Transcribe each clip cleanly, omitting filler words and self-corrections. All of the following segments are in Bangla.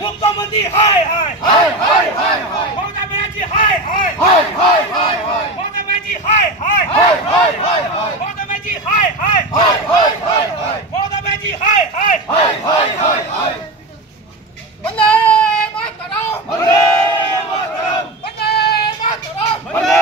मुख्यमंत्री हाय हाय हाय हाय हाय हाय ममता बनर्जी हाय हाय हाय हाय हाय हाय ममता बनर्जी हाय हाय हाय हाय हाय हाय ममता बनर्जी हाय हाय हाय हाय हाय हाय ममता बनर्जी हाय हाय हाय हाय हाय हाय वंदे मातरम वंदे मातरम वंदे मातरम वंदे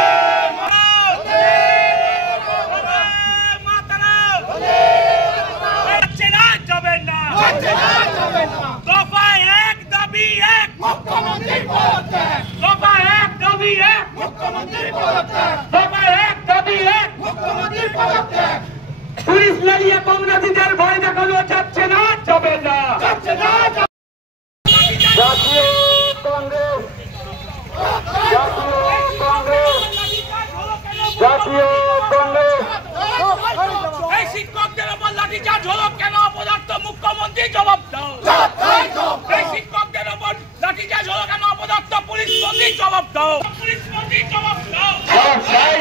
पुलिस लड़िए कांग्रेसीদের ভয় দেখানো যাচ্ছে না, যাবে না, যাচ্ছে না। জাতীয় কংগ্রেস এই শিক্ষকদের উপর লাঠিচার্জ হলো কেন? অপদার্থ মুখ্যমন্ত্রী জবাব দাও। এই শিক্ষকদের উপর লাঠিচার্জ হলো কেন? অপদার্থ পুলিশ মন্ত্রী জবাব দাও। পুলিশ মন্ত্রী জবাব দাও।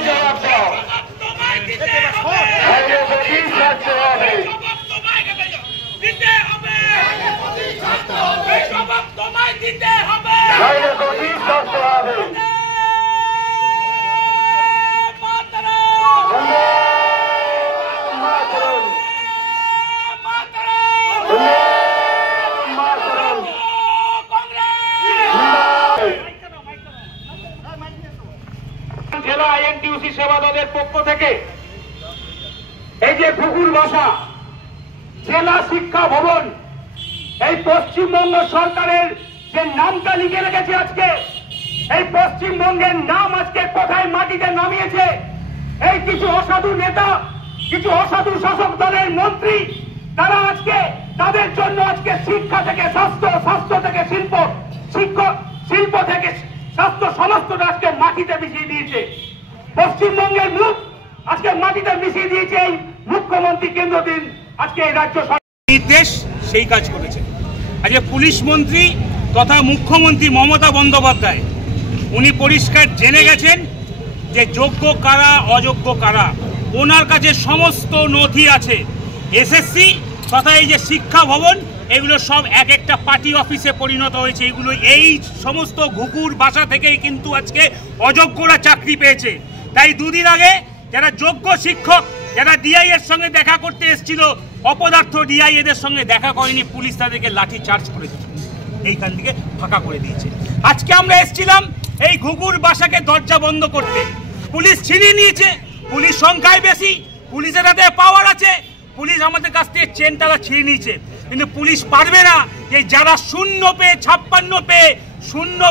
জবাব দাও। তোমায় দিতে হবে। জবাব তোমায় দিতে হবে। জবাব তোমায় দিতে হবে। জেলা আইএনটিইউসি সেবা দলের পক্ষ থেকে এই যে ঘুঘুর বাসা জেলা শিক্ষা ভবন, এই পশ্চিমবঙ্গ সরকারের যে নামটা লিখে রেখেছে আজকে, এই পশ্চিমবঙ্গের নাম আজকে কোথায় মাটিতে নামিয়েছে এই কিছু অসাধু নেতা, কিছু অসাধু শাসক দলের মন্ত্রী, তারা আজকে তাদের জন্য আজকে শিক্ষা থেকে স্বাস্থ্য, স্বাস্থ্য থেকে শিল্প, শিল্প থেকে স্বাস্থ্য, সমস্তটা আজকে মাটিতে মিশিয়ে দিয়েছে। পশ্চিমবঙ্গের মুখ আজকে মাটিতে মিশিয়ে দিয়েছে এই মুখ্যমন্ত্রী কেন্দ্রীয় আজকে এই রাজ্য সরকার নির্দেশ সেই কাজ করেছে। আজকে পুলিশ মন্ত্রী তথা মুখ্যমন্ত্রী মমতা বন্দ্যোপাধ্যায় উনি পরিষ্কার জেনে গেছেন যে যোগ্য কারা অযোগ্য কারা, ওনার কাছে সমস্ত নথি আছে। এসএসসি তথা এই যে শিক্ষা ভবন এগুলো সব এক একটা পার্টি অফিসে পরিণত হয়েছে। এগুলো এই সমস্ত ঘুঘুর বাসা থেকেই কিন্তু আজকে অযোগ্যরা চাকরি পেয়েছে। তাই দুদিন আগে যারা যোগ্য শিক্ষক, যারা ডিআই এর সঙ্গে দেখা করতে এসেছিল, অপদার্থ ডিআই এদের সঙ্গে দেখা করেনি, পুলিশ তাদেরকে লাঠি চার্জ করে দিয়েছে, এইখান থেকে ফাঁকা করে দিয়েছে। আজকে আমরা এসেছিলাম এই ঘুঘুর বাসাকে দরজা বন্ধ করতে, পুলিশ ছিনিয়ে নিয়েছে। পুলিশ সংখ্যায় বেশি, পুলিশের হাতে পাওয়ার আছে, পুলিশ আমাদের কাছ থেকে চেন তারা ছিনিয়ে নিয়েছে। কিন্তু পুলিশ পারবে না যে যারা শূন্য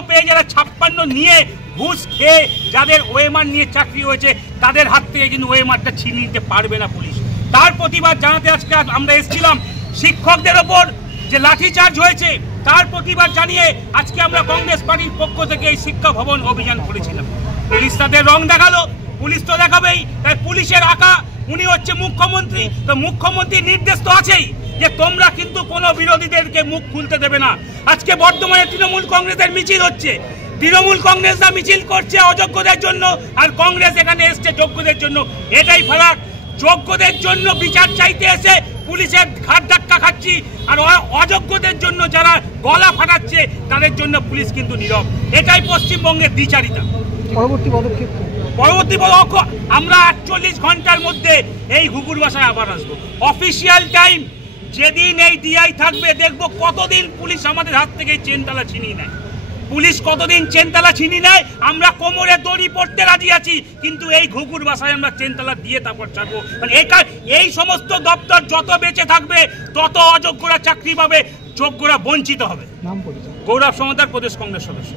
পেয়ে যারা 56 নিয়ে ঘুষ খেয়ে যাদের ওএমআর নিয়ে চাকরি হয়েছে তাদের হাত থেকে কিন্তু ওএমআরটা ছিনিয়ে নিতে পারবে না পুলিশ। তার প্রতিবাদ জানাতে আজকে আমরা এসেছিলাম। শিক্ষকদের ওপর যে লাঠিচার্জ হয়েছে তার প্রতিবাদ জানিয়ে আজকে আমরা কংগ্রেস পার্টির পক্ষ থেকে এই শিক্ষা ভবন অভিযান করেছিলাম। পুলিশ তাদের রং দেখালো, পুলিশ তো দেখাবেই। তাই পুলিশের আঁকা উনি হচ্ছে মুখ্যমন্ত্রী, তো মুখ্যমন্ত্রীর নির্দেশ তো আছেই যে তোমরা কিন্তু কোনো বিরোধীদেরকে মুখ খুলতে দেবে না। আজকে বর্তমানে তৃণমূল কংগ্রেসের মিছিল হচ্ছে, তৃণমূল কংগ্রেসরা মিছিল করছে অযোগ্যদের জন্য, আর কংগ্রেস এখানে এসছে যোগ্যদের জন্য। এটাই ফারাক। যোগ্যদের জন্য বিচার চাইতে এসে পুলিশের ঘাট ধাক্কা খাচ্ছি, আর অযোগ্যদের জন্য যারা গলা ফাটাচ্ছে তাদের জন্য পুলিশ কিন্তু নীরব। এটাই পশ্চিমবঙ্গের দ্বিচারিতা। পরবর্তী পদক্ষেপ আমরা 48 ঘন্টার মধ্যে এই ঘুঘুর বাসায় আবার আসবো। অফিসিয়াল টাইম যেদিন এই ডিআই থাকবে, দেখবো কতদিন পুলিশ আমাদের হাত থেকে চেনতালা ছিনিয়ে নেয়। পুলিশ কতদিন চেনতলা ছিনি নেয়, আমরা কোমরে দড়ি পড়তে রাজি আছি, কিন্তু এই ঘুঘুর বাসায় আমরা চেনতলা দিয়ে তারপর ছাড়বো। মানে এই সমস্ত দপ্তর যত বেঁচে থাকবে তত অযোগ্যরা চাকরি পাবে, যোগ্যরা বঞ্চিত হবে। গৌরব সমতার, প্রদেশ কংগ্রেস সদস্য।